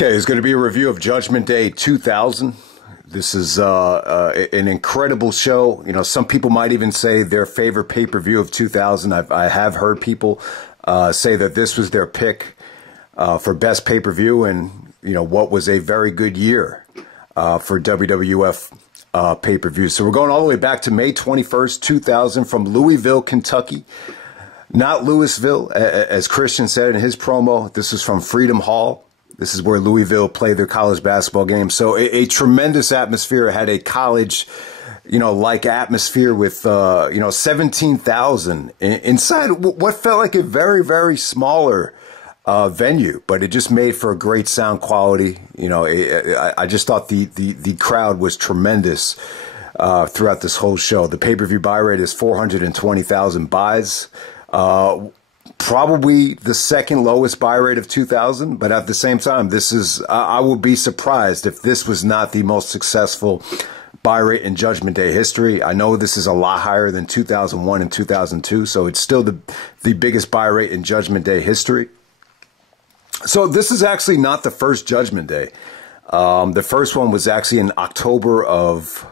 Okay, it's going to be a review of Judgment Day 2000. This is an incredible show. You know, some people might even say their favorite pay-per-view of 2000. I have heard people say that this was their pick for best pay-per-view, and you know what was a very good year for WWF pay-per-view. So we're going all the way back to May 21st, 2000, from Louisville, Kentucky. Not Louisville, as Christian said in his promo. This is from Freedom Hall. This is where Louisville played their college basketball game. So a tremendous atmosphere. It had a college, like atmosphere with, 17,000 inside what felt like a very, very smaller venue, but it just made for a great sound quality. I just thought the crowd was tremendous throughout this whole show. The pay-per-view buy rate is 420,000 buys. Probably the second lowest buy rate of 2000, but at the same time, this is, I would be surprised if this was not the most successful buy rate in Judgment Day history. I know this is a lot higher than 2001 and 2002, so it's still the biggest buy rate in Judgment Day history. So this is actually not the first Judgment Day. The first one was actually in October of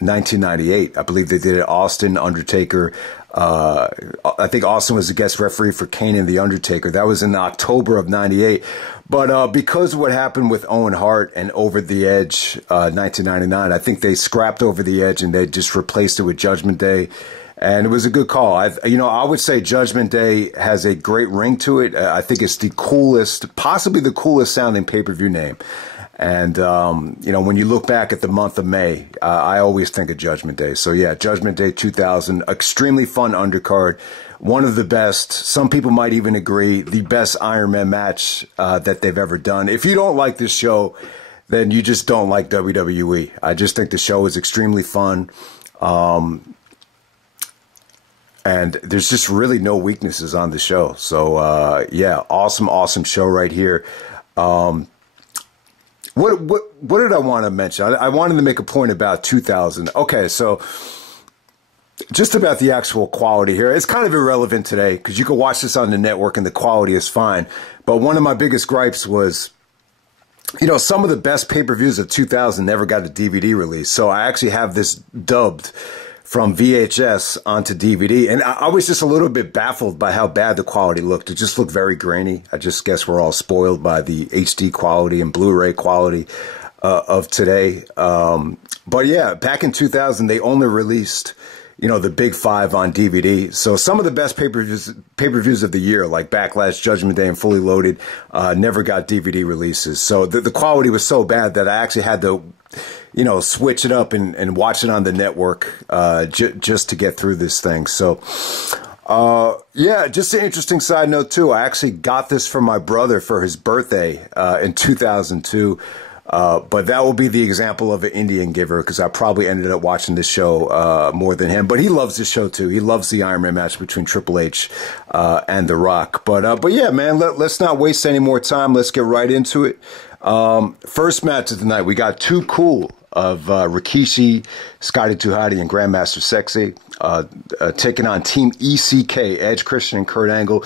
1998. I believe they did it Austin, Undertaker. I think Austin was a guest referee for Kane and The Undertaker. That was in October of 98. But because of what happened with Owen Hart and Over the Edge 1999, I think they scrapped Over the Edge and they just replaced it with Judgment Day. And it was a good call. I would say Judgment Day has a great ring to it. I think it's the coolest, possibly the coolest sounding pay-per-view name. And, when you look back at the month of May, I always think of Judgment Day. So, yeah, Judgment Day 2000, extremely fun undercard, one of the best. Some people might even agree the best Iron Man match that they've ever done. If you don't like this show, then you just don't like WWE. I just think the show is extremely fun. And there's just really no weaknesses on the show. So, yeah, awesome show right here. What did I want to mention? I wanted to make a point about 2000. Okay, so just about the actual quality here. It's kind of irrelevant today because you can watch this on the network and the quality is fine. But one of my biggest gripes was, some of the best pay-per-views of 2000 never got a DVD release. So I actually have this dubbed from VHS onto DVD. And I was just a little bit baffled by how bad the quality looked. It just looked very grainy. I just guess we're all spoiled by the HD quality and Blu-ray quality of today. But yeah, back in 2000, they only released, the big five on DVD. So some of the best pay-per-views of the year, like Backlash, Judgment Day, and Fully Loaded, never got DVD releases. So the quality was so bad that I actually had to switch it up and watch it on the network just to get through this thing. So, yeah, just an interesting side note, too. I actually got this for my brother for his birthday in 2002. But that will be the example of an Indian giver because I probably ended up watching this show more than him. But he loves this show, too. He loves the Iron Man match between Triple H and The Rock. But yeah, man, let's not waste any more time. Let's get right into it. First match of the night, we got Too Cool of Rikishi, Scotty 2 Hotty, and Grandmaster Sexy taking on Team ECK, Edge, Christian, and Kurt Angle.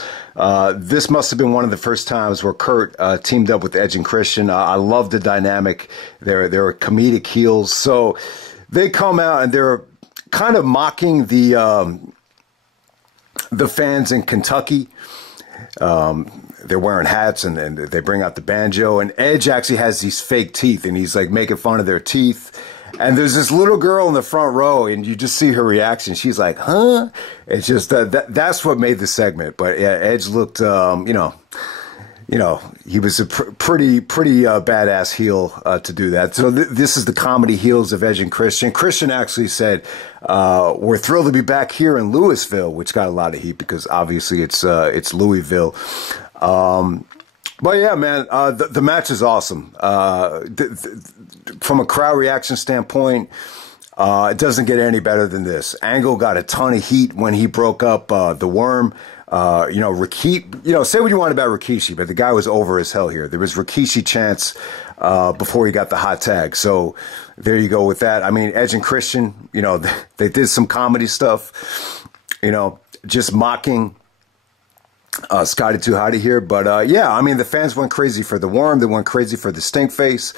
This must have been one of the first times where Kurt teamed up with Edge and Christian. I love the dynamic. They're comedic heels. So they come out and they're kind of mocking the fans in Kentucky. They're wearing hats and they bring out the banjo, and Edge actually has these fake teeth and he's like making fun of their teeth. And there's this little girl in the front row and you just see her reaction. She's like, huh? It's just that's what made the segment. But yeah, Edge looked, he was a pretty badass heel to do that. So this is the comedy heels of Edge and Christian. Christian actually said, we're thrilled to be back here in Louisville, which got a lot of heat because obviously it's Louisville. But yeah, man, the match is awesome. From a crowd reaction standpoint, it doesn't get any better than this. Angle got a ton of heat when he broke up the Worm. Rikishi, say what you want about Rikishi, but the guy was over as hell here. There was Rikishi chants before he got the hot tag. So there you go with that. I mean, Edge and Christian, they did some comedy stuff, just mocking Scotty Too Hottie here. But yeah, I mean, the fans went crazy for the worm. They went crazy for the stink face.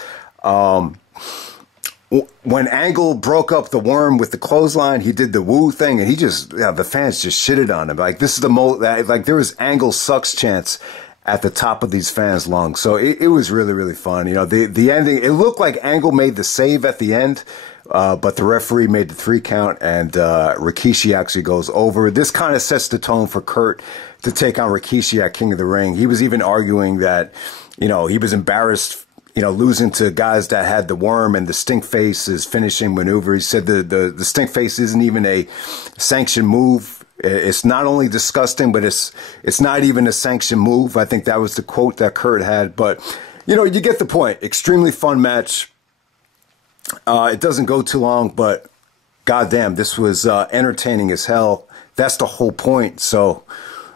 When Angle broke up the worm with the clothesline, he did the woo thing, and he just, the fans just shitted on him. Like, this is the most, like, there was Angle sucks chants at the top of these fans' lungs. So it was really, really fun. You know, the ending, it looked like Angle made the save at the end, but the referee made the 3 count, and Rikishi actually goes over. This kind of sets the tone for Kurt to take on Rikishi at King of the Ring. He was even arguing that, you know, he was embarrassed, you know, losing to guys that had the worm and the stink face is finishing maneuver. He said the stink face isn't even a sanctioned move. It's not only disgusting, but it's not even a sanctioned move. I think that was the quote that Kurt had. But, you know, you get the point. Extremely fun match. It doesn't go too long, but goddamn, this was entertaining as hell. That's the whole point. So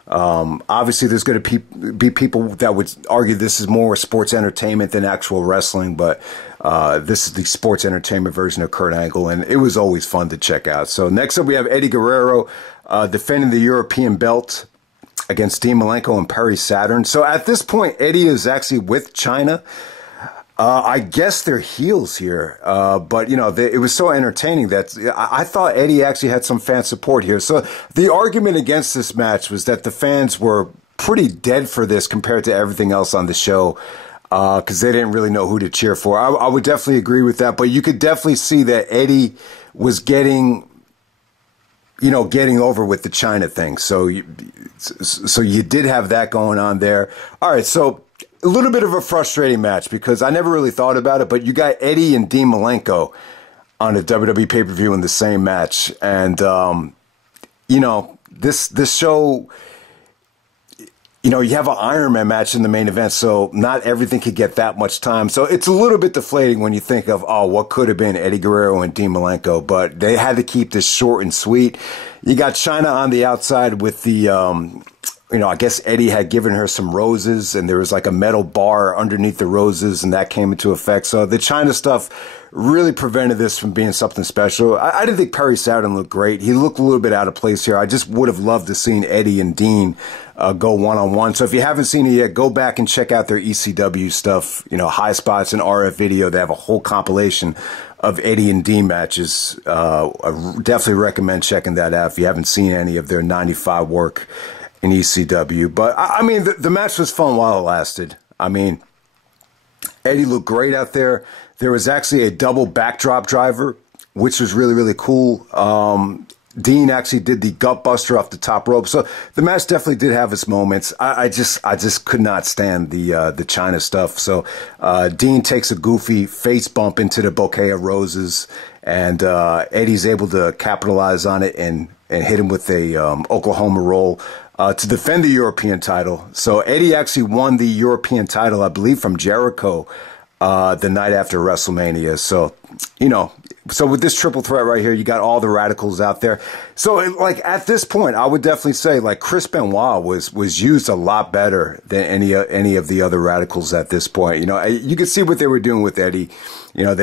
obviously there's going to be people that would argue this is more sports entertainment than actual wrestling, but this is the sports entertainment version of Kurt Angle, and it was always fun to check out. So next up we have Eddie Guerrero defending the European belt against Dean Malenko and Perry Saturn. So at this point, Eddie is actually with Chyna. I guess they're heels here, but, you know, it was so entertaining that I thought Eddie actually had some fan support here. So the argument against this match was that the fans were pretty dead for this compared to everything else on the show, because they didn't really know who to cheer for. I would definitely agree with that, but you could definitely see that Eddie was getting over with the Chyna thing. So you did have that going on there. All right, so a little bit of a frustrating match because I never really thought about it, but you got Eddie and Dean Malenko on a WWE pay-per-view in the same match. And, you know, this show, you know, you have an Iron Man match in the main event, so not everything could get that much time. So it's a little bit deflating when you think of, oh, what could have been Eddie Guerrero and Dean Malenko, but they had to keep this short and sweet. You got Chyna on the outside with the, you know, I guess Eddie had given her some roses, and there was like a metal bar underneath the roses, and that came into effect. So the Chyna stuff really prevented this from being something special. I didn't think Perry Saturn looked great. He looked a little bit out of place here. I just would have loved to seen Eddie and Dean go one-on-one. So if you haven't seen it yet, go back and check out their ECW stuff, you know, High Spots and RF Video. They have a whole compilation of Eddie and Dean matches. I definitely recommend checking that out if you haven't seen any of their 95 work in ECW. But I mean, the match was fun while it lasted. I mean, Eddie looked great out there. There was actually a double backdrop driver, which was really, really cool. Dean actually did the gut buster off the top rope. So the match definitely did have its moments. I just could not stand the Chyna stuff. So Dean takes a goofy face bump into the bouquet of roses, and Eddie's able to capitalize on it and hit him with a Oklahoma roll to defend the European title. So Eddie actually won the European title, I believe, from Jericho the night after WrestleMania. So, you know, so with this triple threat right here, you got all the radicals out there. So, like, at this point, I would definitely say, like, Chris Benoit was used a lot better than any of the other radicals at this point. You know, you could see what they were doing with Eddie. You know,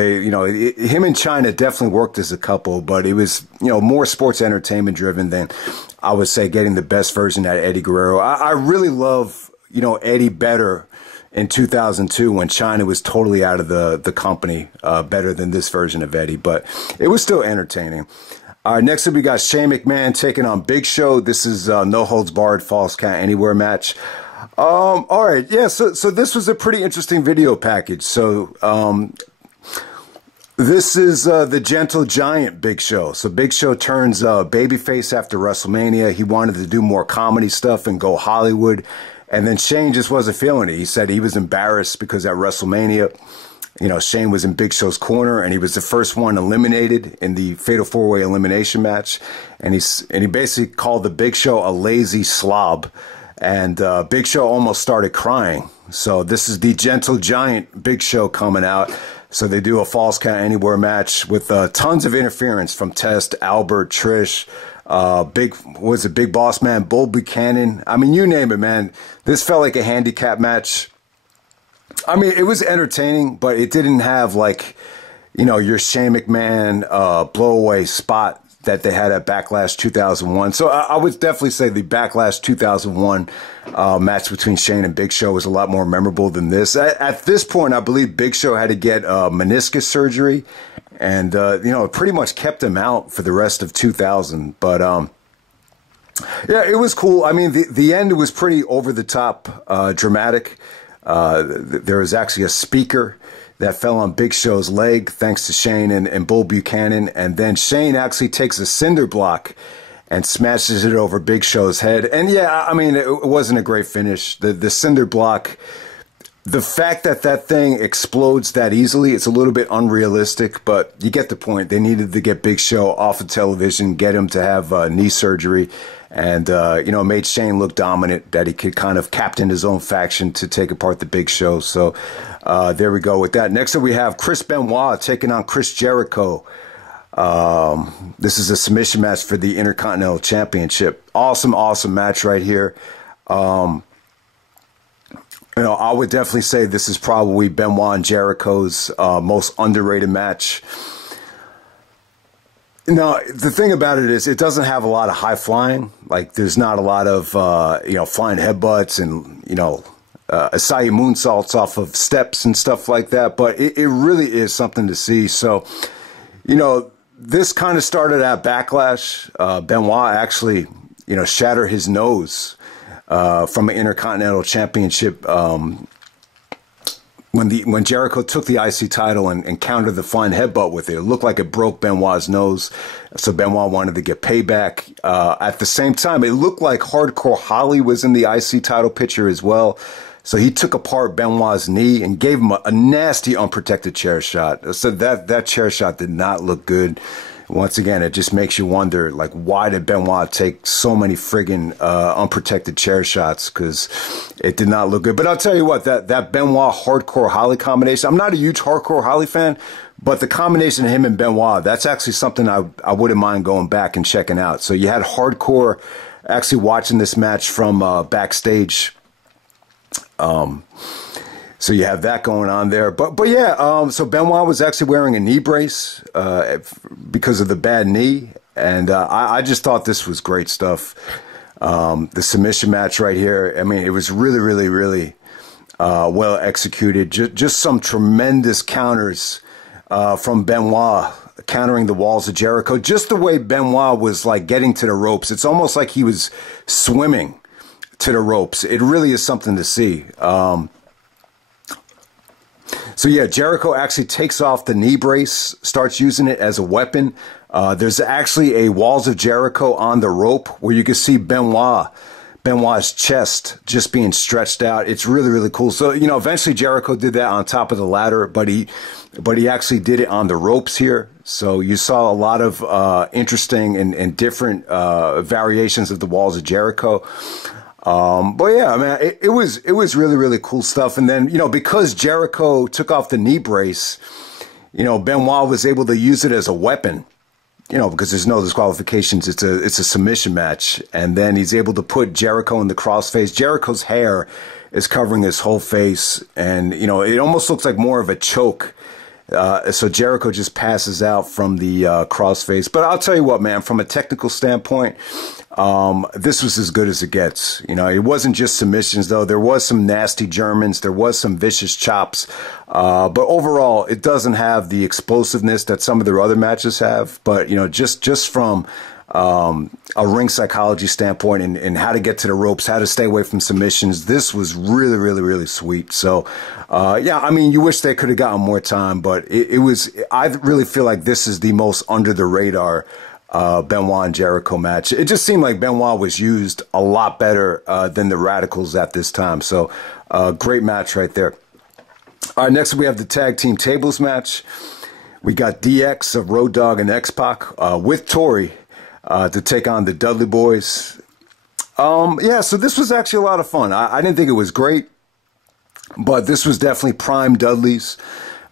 him and Chyna definitely worked as a couple, but it was, you know, more sports entertainment driven than, I would say, getting the best version out of Eddie Guerrero. I really love, you know, Eddie better in 2002 when Chyna was totally out of the company, better than this version of Eddie, but it was still entertaining. All right, next up we got Shane McMahon taking on Big Show. This is no holds barred falls count anywhere match. All right, yeah, so this was a pretty interesting video package. So this is the gentle giant Big Show. So Big Show turns babyface after WrestleMania. He wanted to do more comedy stuff and go Hollywood. And then Shane just wasn't feeling it. He said he was embarrassed because at WrestleMania, you know, Shane was in Big Show's corner, and he was the first one eliminated in the Fatal 4-Way elimination match. And he basically called the Big Show a lazy slob. And Big Show almost started crying. So this is the gentle giant Big Show coming out. So they do a Falls Count Anywhere match with tons of interference from Test, Albert, Trish, Big Boss Man, Bull Buchanan. I mean, you name it, man. This felt like a handicap match. I mean, it was entertaining, but it didn't have, like, you know, your Shane McMahon blowaway spot that they had at Backlash 2001. So I would definitely say the Backlash 2001 match between Shane and Big Show was a lot more memorable than this. At this point, I believe Big Show had to get meniscus surgery, and you know, it pretty much kept him out for the rest of 2000. But yeah, it was cool. I mean, the end was pretty over the top, dramatic. There was actually a speaker that fell on Big Show's leg, thanks to Shane and Bull Buchanan. And then Shane actually takes a cinder block and smashes it over Big Show's head. And yeah, I mean, it wasn't a great finish. The cinder block, the fact that that thing explodes that easily, it's a little bit unrealistic, but you get the point. They needed to get Big Show off of television, get him to have knee surgery, and, you know, made Shane look dominant, that he could kind of captain his own faction to take apart the Big Show. So there we go with that. Next up, we have Chris Benoit taking on Chris Jericho. This is a submission match for the Intercontinental Championship. Awesome, awesome match right here. You know, I would definitely say this is probably Benoit and Jericho's most underrated match. No, the thing about it is it doesn't have a lot of high flying. Like, there's not a lot of, you know, flying headbutts and, you know, Asai moonsaults off of steps and stuff like that. But it really is something to see. So, you know, this kind of started at Backlash. Benoit actually, you know, shattered his nose from an Intercontinental Championship when Jericho took the IC title and countered the flying headbutt with it. It looked like it broke Benoit's nose, so Benoit wanted to get payback. At the same time, it looked like Hardcore Holly was in the IC title picture as well. So he took apart Benoit's knee and gave him a nasty unprotected chair shot. So that chair shot did not look good. Once again, it just makes you wonder, like, why did Benoit take so many friggin' unprotected chair shots? Because it did not look good. But I'll tell you what, that Benoit Hardcore Holly combination, I'm not a huge Hardcore Holly fan, but the combination of him and Benoit, that's actually something I wouldn't mind going back and checking out. So you had Hardcore actually watching this match from backstage. So you have that going on there. But yeah, so Benoit was actually wearing a knee brace because of the bad knee. And I just thought this was great stuff. The submission match right here, I mean, it was really, really, really well executed. Just some tremendous counters from Benoit, countering the walls of Jericho. Just the way Benoit was, like, getting to the ropes. It's almost like he was swimming to the ropes. It really is something to see. So yeah, Jericho actually takes off the knee brace, starts using it as a weapon. There's actually a Walls of Jericho on the rope where you can see Benoit's chest just being stretched out. It's really, really cool. So, you know, eventually Jericho did that on top of the ladder, but he actually did it on the ropes here. So you saw a lot of interesting and different variations of the Walls of Jericho. But yeah, man, it was really, really cool stuff. And then, you know, because Jericho took off the knee brace, you know, Benoit was able to use it as a weapon, you know, because there's no disqualifications. It's a submission match. And then he's able to put Jericho in the crossface. Jericho's hair is covering his whole face. And, you know, it almost looks like more of a choke. So Jericho just passes out from the crossface. But I'll tell you what, man, from a technical standpoint, this was as good as it gets. You know, it wasn't just submissions, though. There was some nasty Germans. There was some vicious chops. But overall, it doesn't have the explosiveness that some of their other matches have. But, you know, just from a ring psychology standpoint and how to get to the ropes, how to stay away from submissions, this was really, really, really sweet. So, yeah, I mean, you wish they could have gotten more time, but it was, I really feel like this is the most under the radar Benoit and Jericho match. It just seemed like Benoit was used a lot better than the Radicals at this time. So, great match right there. All right, next we have the tag team tables match. We got DX of Road Dogg and X-Pac with Tori to take on the Dudley Boyz. Yeah, so this was actually a lot of fun. I didn't think it was great, but this was definitely prime Dudleys.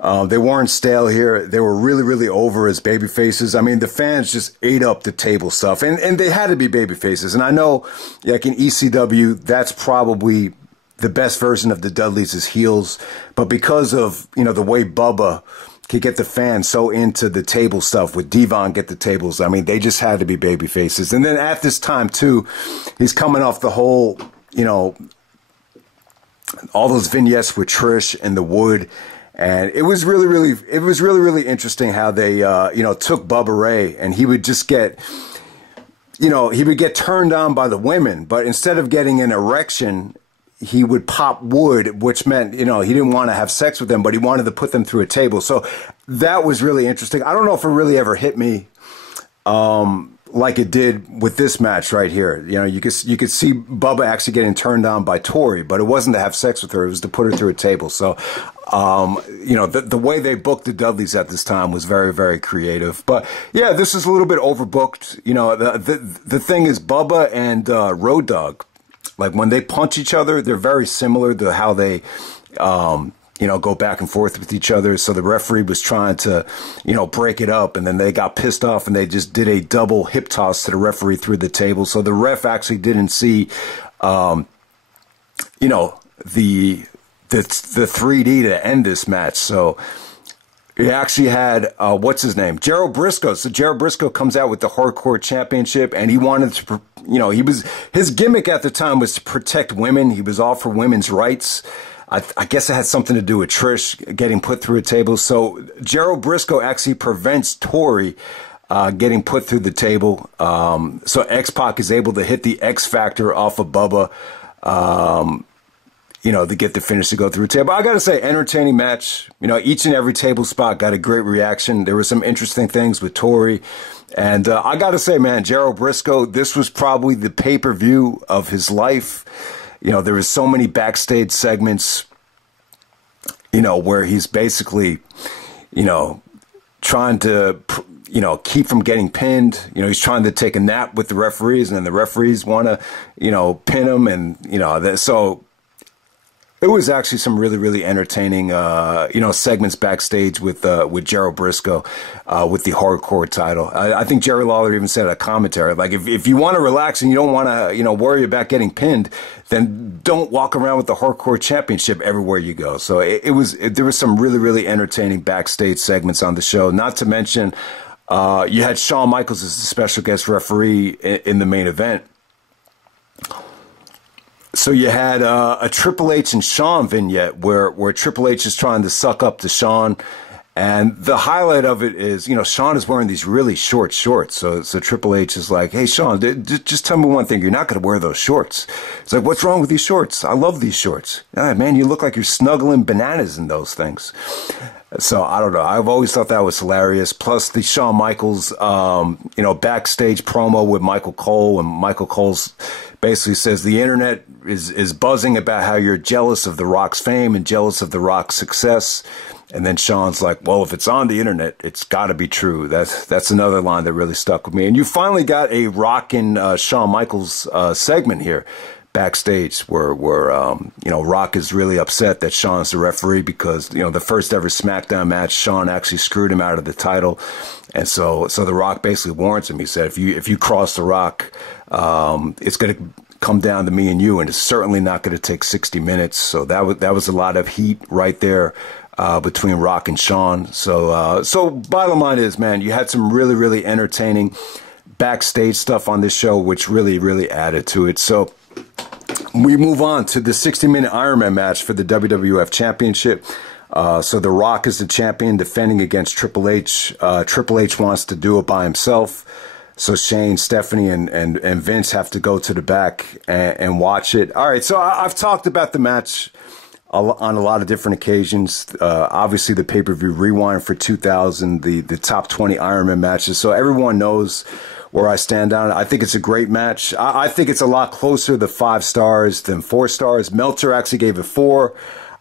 They weren't stale here. They were really, really over as baby faces. I mean, the fans just ate up the table stuff, and they had to be baby faces. And I know, like in ECW, that's probably the best version of the Dudleys is heels. But because of, you know, the way Bubba could get the fans so into the table stuff with Devon get the tables. I mean, they just had to be baby faces. And then at this time too, he's coming off the whole, you know, all those vignettes with Trish and the Wood. And it was really interesting how they, you know, took Bubba Ray, and he would just get, you know, he would get turned on by the women, but instead of getting an erection, he would pop wood, which meant, you know, he didn't want to have sex with them, but he wanted to put them through a table. So that was really interesting. I don't know if it really ever hit me like it did with this match right here. You know, you could see Bubba actually getting turned on by Tori, but it wasn't to have sex with her. It was to put her through a table. So, you know, the way they booked the Dudleys at this time was very, very creative. But yeah, this is a little bit overbooked. You know, the thing is Bubba and Road Dogg, like when they punch each other, they're very similar to how they, you know, go back and forth with each other. So the referee was trying to, you know, break it up, and then they got pissed off and they just did a double hip toss to the referee through the table. So the ref actually didn't see, you know, the 3D to end this match. So he actually had, what's his name? Gerald Briscoe. So Gerald Briscoe comes out with the Hardcore Championship, and he wanted to, you know, his gimmick at the time was to protect women. He was all for women's rights. I guess it had something to do with Trish getting put through a table. So Gerald Briscoe actually prevents Tori getting put through the table. So X-Pac is able to hit the X Factor off of Bubba, you know, to get the finish to go through a table. I got to say, entertaining match. You know, each and every table spot got a great reaction. There were some interesting things with Tori. And I got to say, man, Gerald Briscoe, this was probably the pay-per-view of his life. You know, there was so many backstage segments, you know, where he's basically, you know, trying to, you know, keep from getting pinned. You know, he's trying to take a nap with the referees, and then the referees want to, you know, pin him. And, you know, so it was actually some really, really entertaining, you know, segments backstage with Gerald Briscoe, with the Hardcore title. I think Jerry Lawler even said a commentary, like, if you want to relax and you don't want to, you know, worry about getting pinned, then don't walk around with the Hardcore Championship everywhere you go. So there was some really, really entertaining backstage segments on the show. Not to mention, you had Shawn Michaels as the special guest referee in the main event. So you had a Triple H and Shawn vignette where Triple H is trying to suck up to Shawn. And the highlight of it is, you know, Shawn is wearing these really short shorts. So Triple H is like, hey, Shawn, just tell me one thing. You're not going to wear those shorts. It's like, what's wrong with these shorts? I love these shorts. Yeah, man, you look like you're snuggling bananas in those things. So I don't know. I've always thought that was hilarious. Plus the Shawn Michaels, you know, backstage promo with Michael Cole, and Michael Cole's basically says the internet is buzzing about how you're jealous of The Rock's fame and jealous of The Rock's success. And then Shawn's like, well, if it's on the internet, it's got to be true. That's another line that really stuck with me. And you finally got a Rock and Shawn Michaels segment here backstage where you know, Rock is really upset that Shawn's the referee because, you know, the first ever SmackDown match, Shawn actually screwed him out of the title. And so the Rock basically warns him. He said, if you cross the Rock, it's going to come down to me and you, and it's certainly not going to take 60 minutes. So that was a lot of heat right there between Rock and Shawn. So bottom line is, man, you had some really, really entertaining backstage stuff on this show, which really, really added to it. So we move on to the 60-minute Iron Man match for the WWF Championship. So The Rock is the champion defending against Triple H. Triple H wants to do it by himself. So Shane, Stephanie, and Vince have to go to the back and watch it. All right, so I've talked about the match on a lot of different occasions. Obviously, the pay-per-view Rewind for 2000, the top 20 Iron Man matches. So everyone knows where I stand on it. I think it's a great match. I think it's a lot closer to 5 stars than 4 stars. Meltzer actually gave it 4.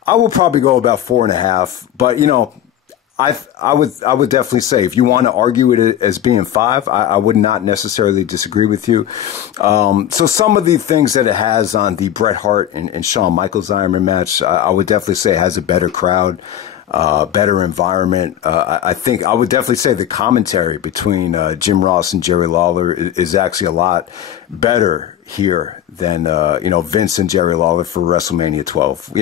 I will probably go about 4.5. But, you know, I would definitely say, if you want to argue it as being 5, I would not necessarily disagree with you. So some of the things that it has on the Bret Hart and Shawn Michaels Iron Man match, I would definitely say it has a better crowd. better environment. I think I would definitely say the commentary between Jim Ross and Jerry Lawler is actually a lot better here than Vince and Jerry Lawler for WrestleMania 12.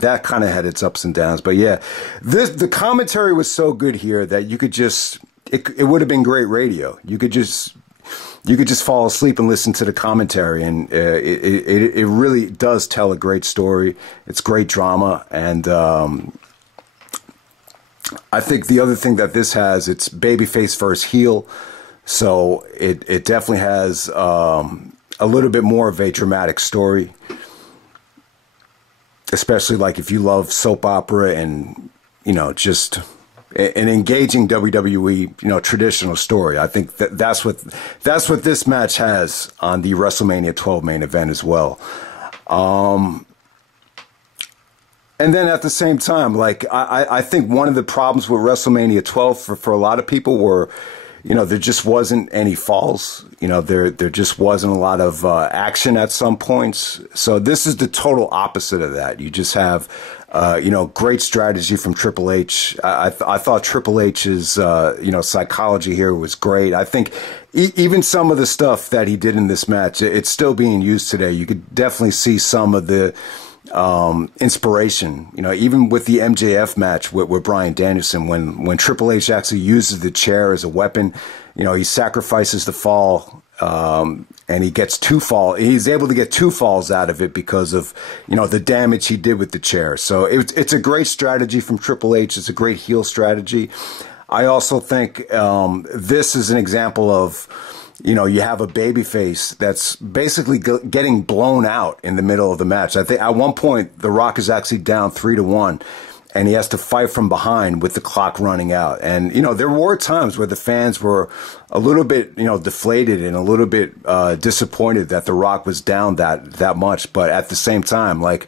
That kind of had its ups and downs, but yeah, the commentary was so good here that you could just it would have been great radio. You could just fall asleep and listen to the commentary, and it really does tell a great story. It's great drama, and I think the other thing that this has, it's babyface versus heel, so it definitely has a little bit more of a dramatic story, especially like if you love soap opera and just an engaging WWE traditional story. I think that's what this match has on the WrestleMania 12 main event as well. And then at the same time, like I think one of the problems with WrestleMania 12 for a lot of people were, there just wasn't any falls. There just wasn't a lot of action at some points. So this is the total opposite of that. You just have, great strategy from Triple H. I thought Triple H's, psychology here was great. I think even some of the stuff that he did in this match, it's still being used today. You could definitely see some of the inspiration, even with the MJF match with Bryan Danielson, when Triple H actually uses the chair as a weapon, he sacrifices the fall, and he gets he's able to get 2 falls out of it because of, the damage he did with the chair. So it's a great strategy from Triple H. It's a great heel strategy. I also think, this is an example of, you have a babyface that's basically getting blown out in the middle of the match. I think at one point, The Rock is actually down 3-1, and he has to fight from behind with the clock running out. And, there were times where the fans were a little bit, deflated and a little bit disappointed that The Rock was down that much. But at the same time, like,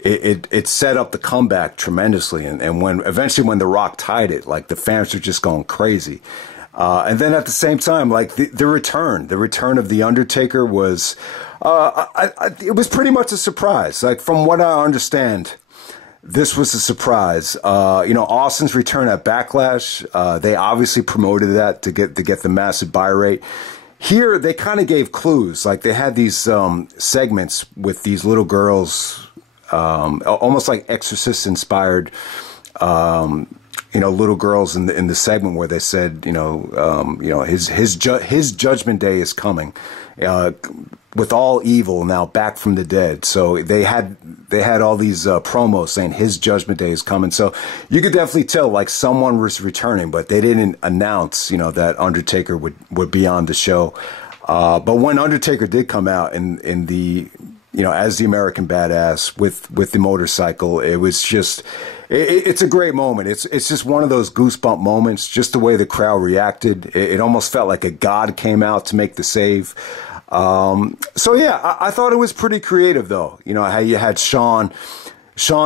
it set up the comeback tremendously. And when The Rock tied it, like, the fans were just going crazy. And then at the same time, like the return of The Undertaker was, it was pretty much a surprise. Like from what I understand, this was a surprise. Austin's return at Backlash, they obviously promoted that to get the massive buy rate. Here, they kind of gave clues. Like they had these segments with these little girls, almost like Exorcist inspired. Little girls in the segment where they said, his judgment day is coming, with all evil now back from the dead. So they had all these promos saying his judgment day is coming. So you could definitely tell like someone was returning, but they didn't announce, that Undertaker would be on the show. But when Undertaker did come out in the, as the American Badass with the motorcycle, it was just. It's a great moment. It's just one of those goosebump moments, just the way the crowd reacted. It almost felt like a god came out to make the save. So yeah, I thought it was pretty creative though. How you had Shawn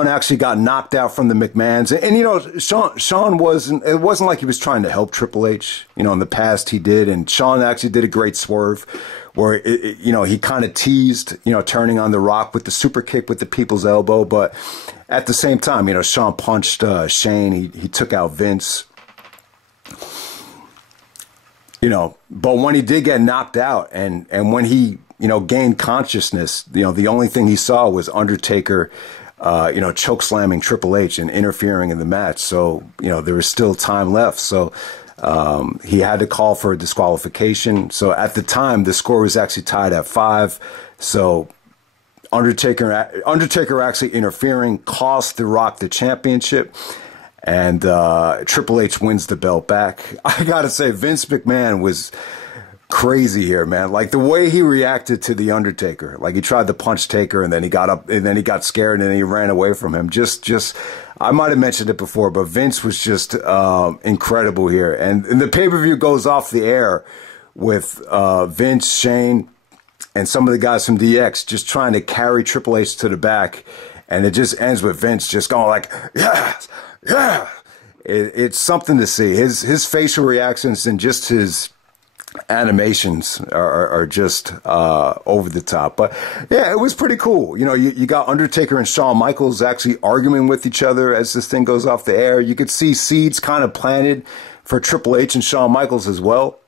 actually got knocked out from the McMahons. And Shawn it wasn't like he was trying to help Triple H. In the past he did. And Shawn actually did a great swerve where, he kind of teased, turning on The Rock with the super kick with the people's elbow. But at the same time, Shawn punched Shane. He took out Vince. But when he did get knocked out and when he, gained consciousness, the only thing he saw was Undertaker, choke slamming Triple H and interfering in the match. So, there was still time left. So, he had to call for a disqualification. So at the time, the score was actually tied at 5. So Undertaker actually interfering cost The Rock the championship, and Triple H wins the belt back. I gotta say, Vince McMahon was crazy here, man. Like the way he reacted to The Undertaker, like he tried to punch Taker and then he got up and then he got scared and then he ran away from him. Just I might have mentioned it before, but Vince was just incredible here. And the pay-per-view goes off the air with Vince, Shane, and some of the guys from DX just trying to carry Triple H to the back. And it just ends with Vince just going like, yes, yeah. It's something to see. His facial reactions and just his animations are just over the top. But yeah, it was pretty cool. You know, you got Undertaker and Shawn Michaels actually arguing with each other as this thing goes off the air. You could see seeds kind of planted for Triple H and Shawn Michaels as well.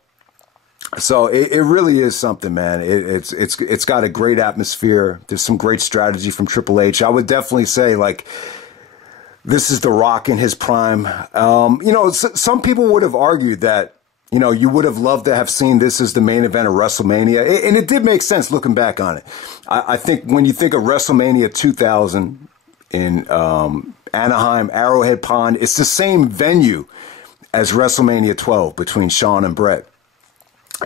So it really is something, man. It's got a great atmosphere. There's some great strategy from Triple H. I would definitely say, like, this is The Rock in his prime. You know, some people would have argued that, you know, you would have loved to have seen this as the main event of WrestleMania. And it did make sense looking back on it. I think when you think of WrestleMania 2000 in Anaheim, Arrowhead Pond, it's the same venue as WrestleMania 12 between Shawn and Bret.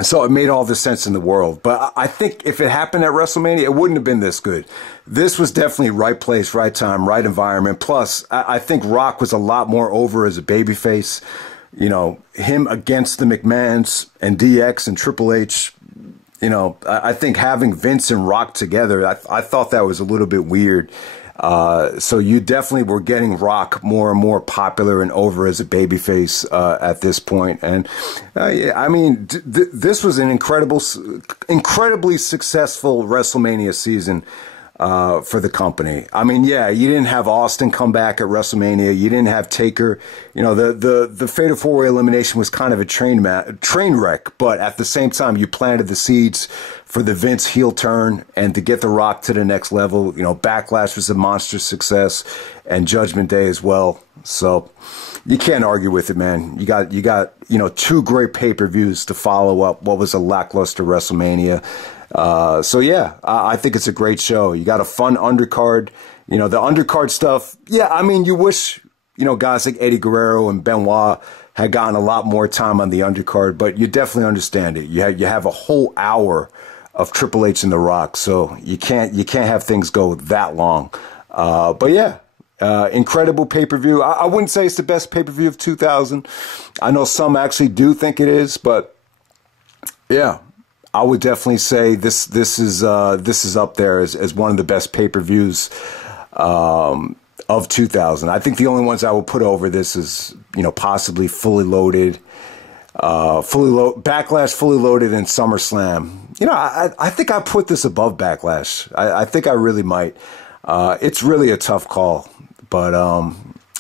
So it made all the sense in the world. But I think if it happened at WrestleMania, it wouldn't have been this good. This was definitely right place, right time, right environment. Plus, I think Rock was a lot more over as a babyface. You know, him against the McMahons and DX and Triple H. You know, I think having Vince and Rock together, I thought that was a little bit weird. So you definitely were getting Rock more and more popular and over as a babyface at this point. And yeah, I mean, this was an incredibly successful WrestleMania season for the company. I mean, yeah, you didn't have Austin come back at WrestleMania. You didn't have Taker. You know, the Fatal 4-Way elimination was kind of a train wreck. But at the same time, you planted the seeds for the Vince heel turn and to get The Rock to the next level. You know, Backlash was a monster success, and Judgment Day as well. So you can't argue with it, man. You got you know, 2 great pay-per-views to follow up what was a lackluster WrestleMania. So yeah, I think it's a great show. You got a fun undercard. You know, the undercard stuff. Yeah, I mean, you wish, you know, guys like Eddie Guerrero and Benoit had gotten a lot more time on the undercard, but you definitely understand it. You have a whole hour of Triple H and The Rock, so you can't have things go that long. But yeah, incredible pay-per-view. I wouldn't say it's the best pay-per-view of 2000. I know some actually do think it is, but yeah, I would definitely say this is up there as one of the best pay-per-views of 2000. I think the only ones I would put over this is, you know, possibly Fully Loaded, Backlash, Fully Loaded, and SummerSlam. You know, I think I put this above Backlash. I think I really might. It's really a tough call, but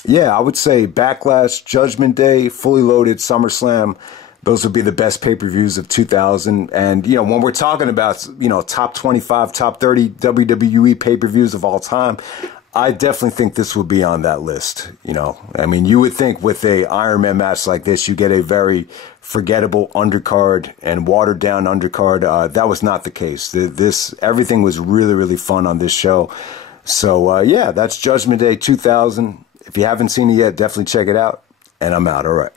yeah, I would say Backlash, Judgment Day, Fully Loaded, SummerSlam. Those would be the best pay-per-views of 2000. And, you know, when we're talking about, you know, top 25, top 30 WWE pay-per-views of all time, I definitely think this would be on that list. You know, I mean, you would think with a Iron Man match like this, you get a very forgettable undercard and watered down undercard. That was not the case. Everything was really, really fun on this show. So, yeah, that's Judgment Day 2000. If you haven't seen it yet, definitely check it out. And I'm out. All right.